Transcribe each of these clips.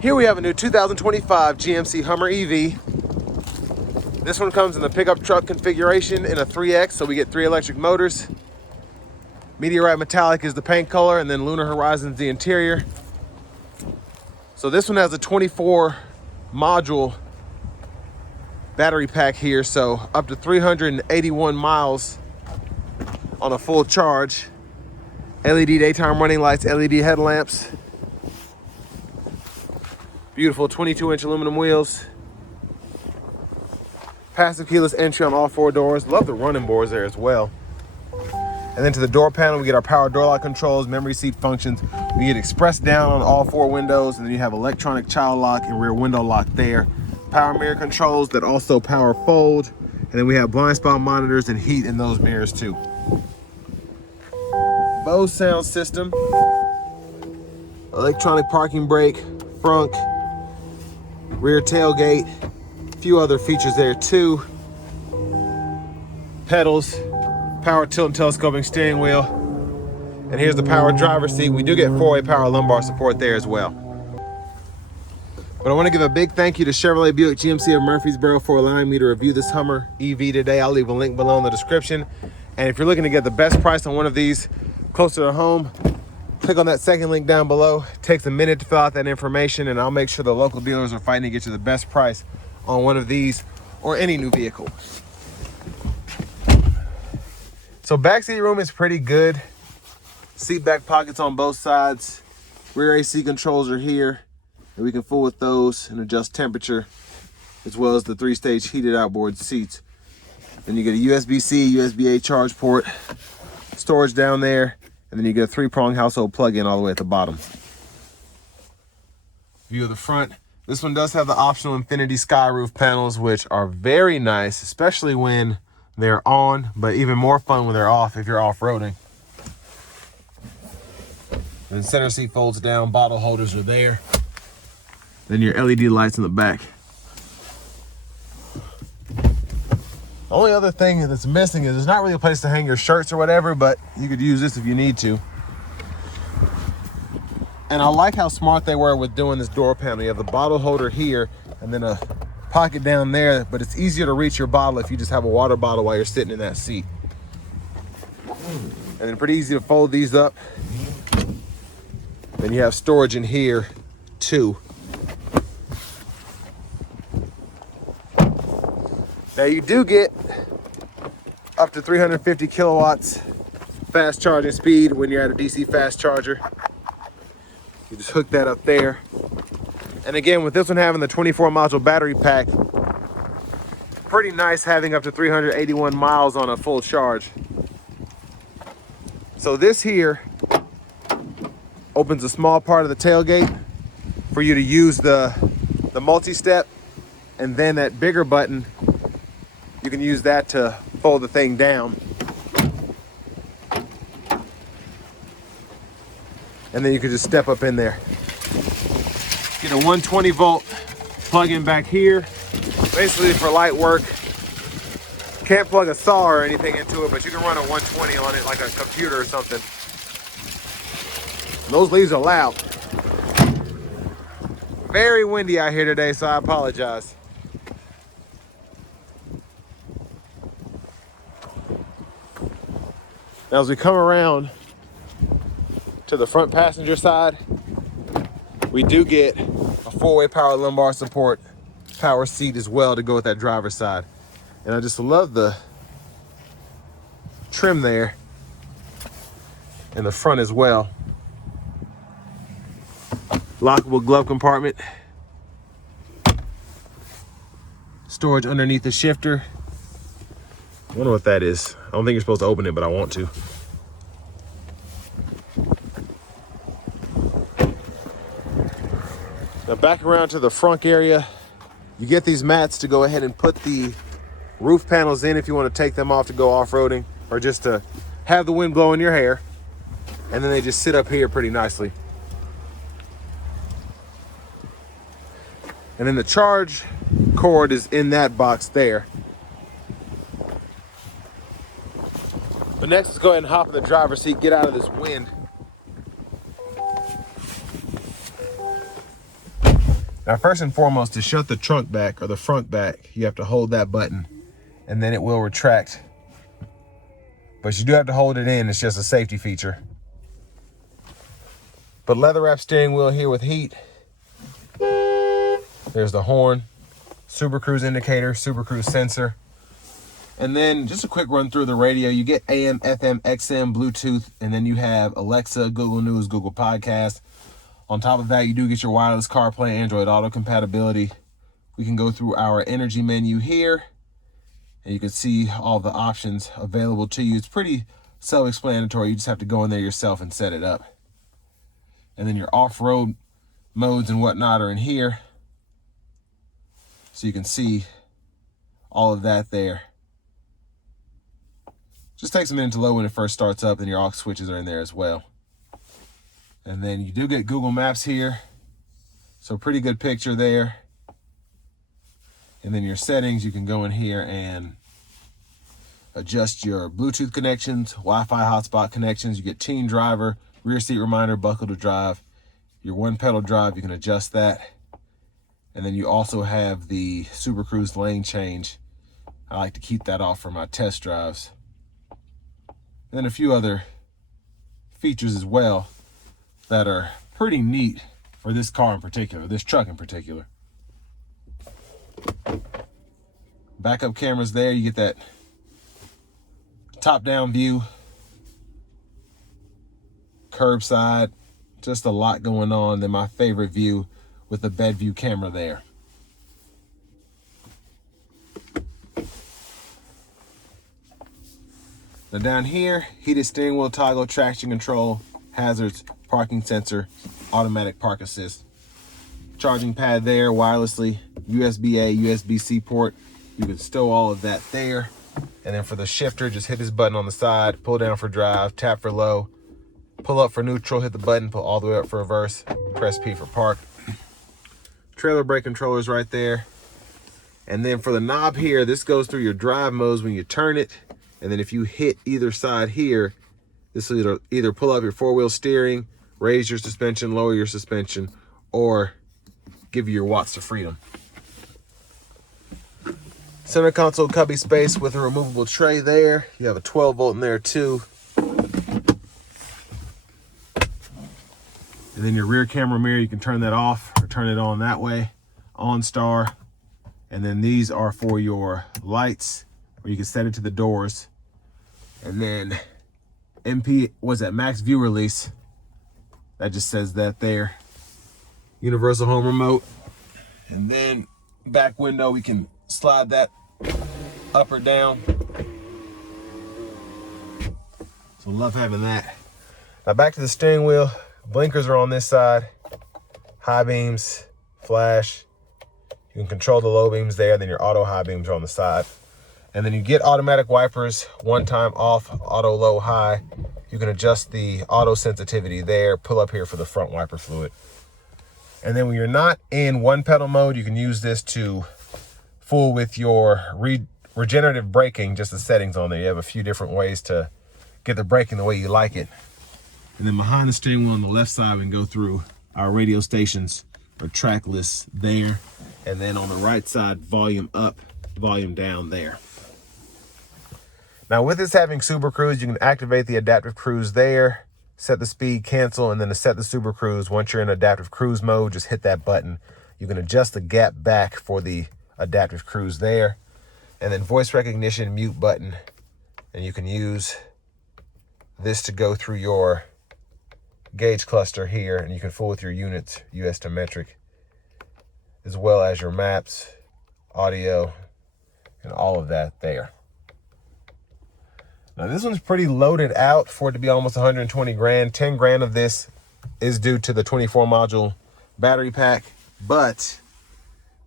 Here we have a new 2025 GMC Hummer EV. This one comes in the pickup truck configuration in a 3X, so we get 3 electric motors. Meteorite Metallic is the paint color, and then Lunar Horizon is the interior. So this one has a 24 module battery pack here, so up to 381 miles on a full charge. LED daytime running lights, LED headlamps. Beautiful 22-inch aluminum wheels. Passive keyless entry on all 4 doors. Love the running boards there as well. And then to the door panel, we get our power door lock controls, memory seat functions. We get express down on all 4 windows, and then you have electronic child lock and rear window lock there. Power mirror controls that also power fold. And then we have blind spot monitors and heat in those mirrors too. Bose sound system. Electronic parking brake, front, rear tailgate, a few other features there too. Pedals, power tilt and telescoping steering wheel. And here's the power driver's seat. We do get 4-way power lumbar support there as well. But I want to give a big thank you to Chevrolet Buick GMC of Murfreesboro for allowing me to review this Hummer EV today. I'll leave a link below in the description. And if you're looking to get the best price on one of these closer to home, click on that second link down below. It takes a minute to fill out that information, and I'll make sure the local dealers are fighting to get you the best price on one of these or any new vehicle. So backseat room is pretty good. Seat back pockets on both sides. Rear AC controls are here, and we can fool with those and adjust temperature, as well as the 3-stage heated outboard seats. Then you get a USB-C, USB-A charge port, storage down there, and then you get a 3-prong household plug-in all the way at the bottom. View of the front. This one does have the optional infinity sky roof panels, which are very nice, especially when they're on, but even more fun when they're off if you're off-roading. Then center seat folds down, bottle holders are there. Then your LED lights in the back. The only other thing that's missing is there's not really a place to hang your shirts or whatever, but you could use this if you need to. And I like how smart they were with doing this door panel. You have the bottle holder here and then a pocket down there, but it's easier to reach your bottle if you just have a water bottle while you're sitting in that seat. And then pretty easy to fold these up. Then you have storage in here too. Now you do get up to 350 kilowatts fast charging speed when you're at a DC fast charger. You just hook that up there. And again, with this one having the 24 module battery pack, pretty nice having up to 381 miles on a full charge. So this here opens a small part of the tailgate for you to use the multi-step, and then that bigger button, you can use that to fold the thing down. And then you can just step up in there. Get a 120 volt plug-in back here, basically for light work. Can't plug a saw or anything into it, but you can run a 120 on it like a computer or something. Those leaves are loud. Very windy out here today, so I apologize. Now as we come around to the front passenger side, we do get a 4-way power lumbar support power seat as well to go with that driver's side. And I just love the trim there in the front as well. Lockable glove compartment. Storage underneath the shifter. I wonder what that is. I don't think you're supposed to open it, but I want to. Now back around to the front area, you get these mats to go ahead and put the roof panels in if you want to take them off to go off-roading or just to have the wind blow in your hair. And then they just sit up here pretty nicely. And then the charge cord is in that box there. But next, let's go ahead and hop in the driver's seat, get out of this wind. Now, first and foremost, to shut the trunk back or the front back, you have to hold that button and then it will retract. But you do have to hold it in. It's just a safety feature. But leather wrap steering wheel here with heat. There's the horn, Super Cruise indicator, Super Cruise sensor. And then just a quick run through the radio. You get AM, FM, XM, Bluetooth, and then you have Alexa, Google News, Google Podcast. On top of that, you do get your wireless CarPlay, Android Auto compatibility. We can go through our energy menu here, and you can see all the options available to you. It's pretty self-explanatory. You just have to go in there yourself and set it up. And then your off-road modes and whatnot are in here. So you can see all of that there. Just takes a minute to load when it first starts up, and your aux switches are in there as well. And then you do get Google Maps here. So pretty good picture there. And then your settings, you can go in here and adjust your Bluetooth connections, Wi-Fi hotspot connections. You get teen driver, rear seat reminder, buckle to drive. Your one pedal drive, you can adjust that. And then you also have the Super Cruise lane change. I like to keep that off for my test drives. And then a few other features as well that are pretty neat for this car in particular, this truck in particular. Backup cameras there, you get that top-down view, curbside, just a lot going on. Then my favorite view with the bed view camera there. Now down here, heated steering wheel toggle, traction control, hazards, parking sensor, automatic park assist. Charging pad there, wirelessly, USB-A, USB-C port. You can stow all of that there. And then for the shifter, just hit this button on the side, pull down for drive, tap for low, pull up for neutral, hit the button, pull all the way up for reverse, press P for park. Trailer brake controllers right there. And then for the knob here, this goes through your drive modes when you turn it. And then if you hit either side here, this will either pull up your four-wheel steering, raise your suspension, lower your suspension, or give you your watts to freedom. Center console cubby space with a removable tray there. You have a 12 volt in there too. And then your rear camera mirror, you can turn that off or turn it on that way. OnStar. And then these are for your lights, where you can set it to the doors. And then MP, was that max view release? That just says that there. Universal home remote. And then back window, we can slide that up or down. So love having that. Now back to the steering wheel. Blinkers are on this side. High beams, flash. You can control the low beams there. Then your auto high beams are on the side. And then you get automatic wipers, one time off, auto low high. You can adjust the auto sensitivity there, pull up here for the front wiper fluid. And then when you're not in one pedal mode, you can use this to fool with your regenerative braking, just the settings on there. You have a few different ways to get the braking the way you like it. And then behind the steering wheel on the left side, we can go through our radio stations or track lists there. And then on the right side, volume up, volume down there. Now with this having Super Cruise, you can activate the adaptive cruise there, set the speed, cancel, and then to set the Super Cruise, once you're in adaptive cruise mode, just hit that button. You can adjust the gap back for the adaptive cruise there. And then voice recognition, mute button. And you can use this to go through your gauge cluster here, and you can fool with your units, US to metric, as well as your maps, audio, and all of that there. Now this one's pretty loaded out for it to be almost 120 grand. 10 grand of this is due to the 24 module battery pack, but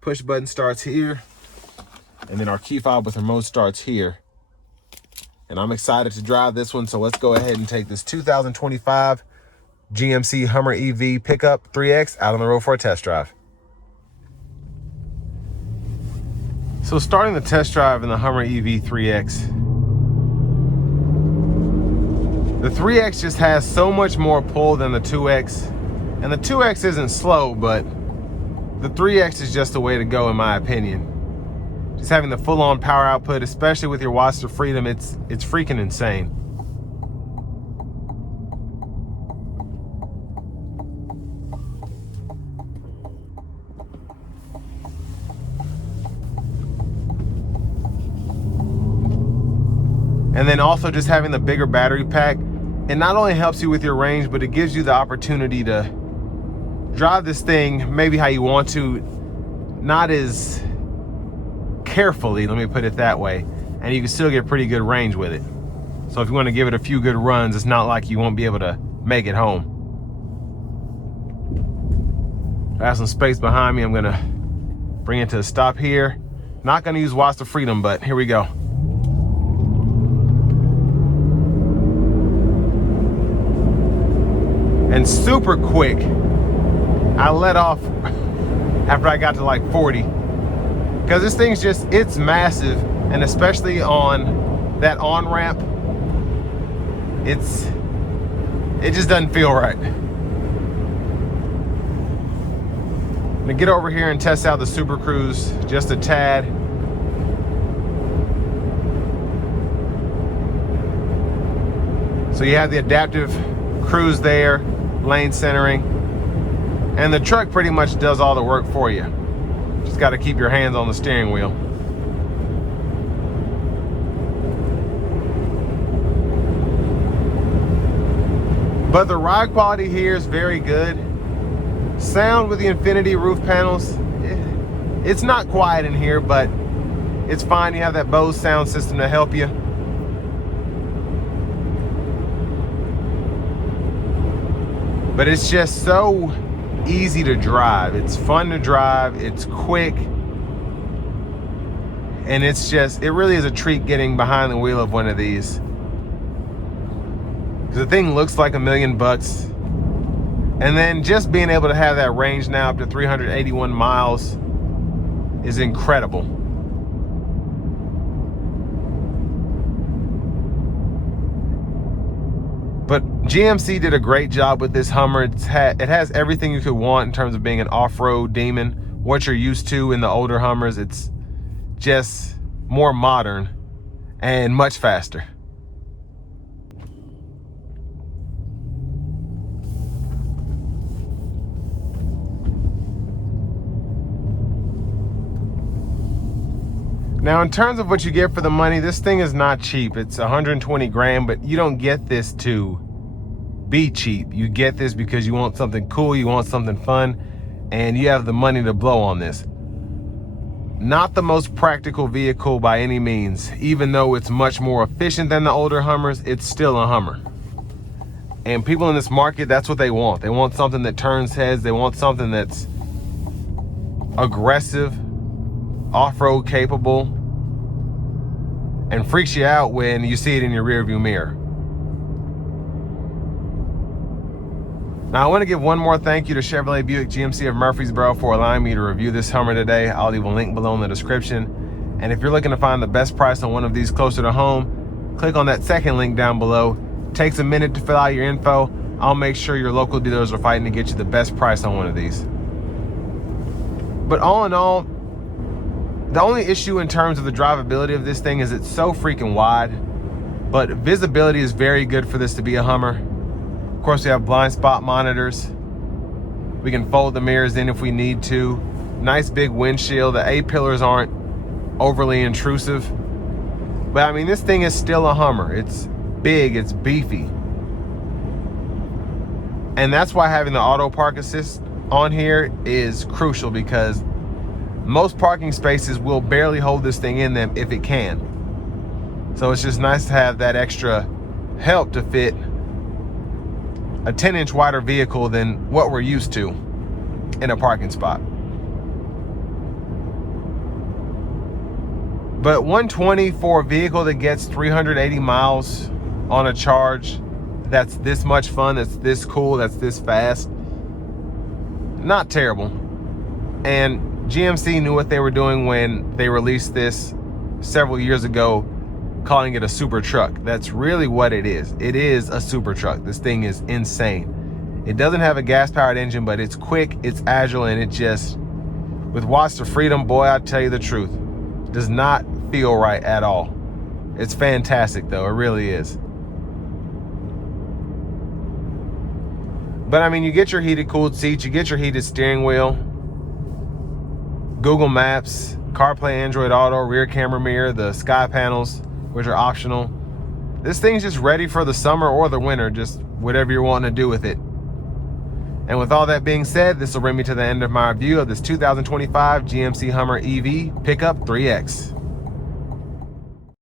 push button starts here, and then our key fob with remote starts here. And I'm excited to drive this one, so let's go ahead and take this 2025 GMC Hummer EV Pickup 3X out on the road for a test drive. So starting the test drive in the Hummer EV 3X, the 3X just has so much more pull than the 2X. And the 2X isn't slow, but the 3X is just the way to go in my opinion. Just having the full-on power output, especially with your watts of freedom, it's freaking insane. And then also just having the bigger battery pack, it not only helps you with your range, but it gives you the opportunity to drive this thing maybe how you want to, not as carefully, let me put it that way, and you can still get pretty good range with it. So if you want to give it a few good runs, it's not like you won't be able to make it home. I have some space behind me. I'm gonna bring it to a stop here. Not gonna use watts of freedom, but here we go. And super quick, I let off after I got to like 40. Because this thing's just, it's massive. And especially on that on-ramp, it just doesn't feel right. I'm gonna get over here and test out the Super Cruise just a tad. So you have the adaptive cruise there, lane centering, and the truck pretty much does all the work for you. Just got to keep your hands on the steering wheel. But the ride quality here is very good. Sound with the Infinity roof panels, it's not quiet in here, but it's fine. You have that Bose sound system to help you. But it's just so easy to drive. It's fun to drive, it's quick, and it's just, it really is a treat getting behind the wheel of one of these. The thing looks like $1 million bucks, and then just being able to have that range now up to 381 miles is incredible. But GMC did a great job with this Hummer. It has everything you could want in terms of being an off-road demon, what you're used to in the older Hummers. It's just more modern and much faster. Now, in terms of what you get for the money, this thing is not cheap. It's 120 grand, but you don't get this to be cheap. You get this because you want something cool, you want something fun, and you have the money to blow on this. Not the most practical vehicle by any means. Even though it's much more efficient than the older Hummers, it's still a Hummer. And people in this market, that's what they want. They want something that turns heads. They want something that's aggressive, off-road capable, and freaks you out when you see it in your rearview mirror. Now, I want to give one more thank you to Chevrolet Buick GMC of Murfreesboro for allowing me to review this Hummer today. I'll leave a link below in the description. And if you're looking to find the best price on one of these closer to home, click on that second link down below. It takes a minute to fill out your info. I'll make sure your local dealers are fighting to get you the best price on one of these. But all in all, the only issue in terms of the drivability of this thing is it's so freaking wide, but visibility is very good for this to be a Hummer. Of course, we have blind spot monitors. We can fold the mirrors in if we need to. Nice big windshield. The A-pillars aren't overly intrusive. But I mean, this thing is still a Hummer. It's big, it's beefy. And that's why having the auto park assist on here is crucial, because most parking spaces will barely hold this thing in them if it can. So it's just nice to have that extra help to fit a 10-inch wider vehicle than what we're used to in a parking spot. But 120 for a vehicle that gets 380 miles on a charge, that's this much fun, that's this cool, that's this fast, not terrible. And GMC knew what they were doing when they released this several years ago, calling it a super truck. That's really what it is. It is a super truck. This thing is insane. It doesn't have a gas-powered engine, but it's quick, it's agile, and with watts to freedom, boy, I tell you the truth, does not feel right at all. It's fantastic though, it really is. But I mean, you get your heated cooled seats, you get your heated steering wheel, Google Maps, CarPlay, Android Auto, rear camera mirror, the sky panels, which are optional. This thing's just ready for the summer or the winter, just whatever you're wanting to do with it. And with all that being said, this will bring me to the end of my review of this 2025 GMC Hummer EV Pickup 3X.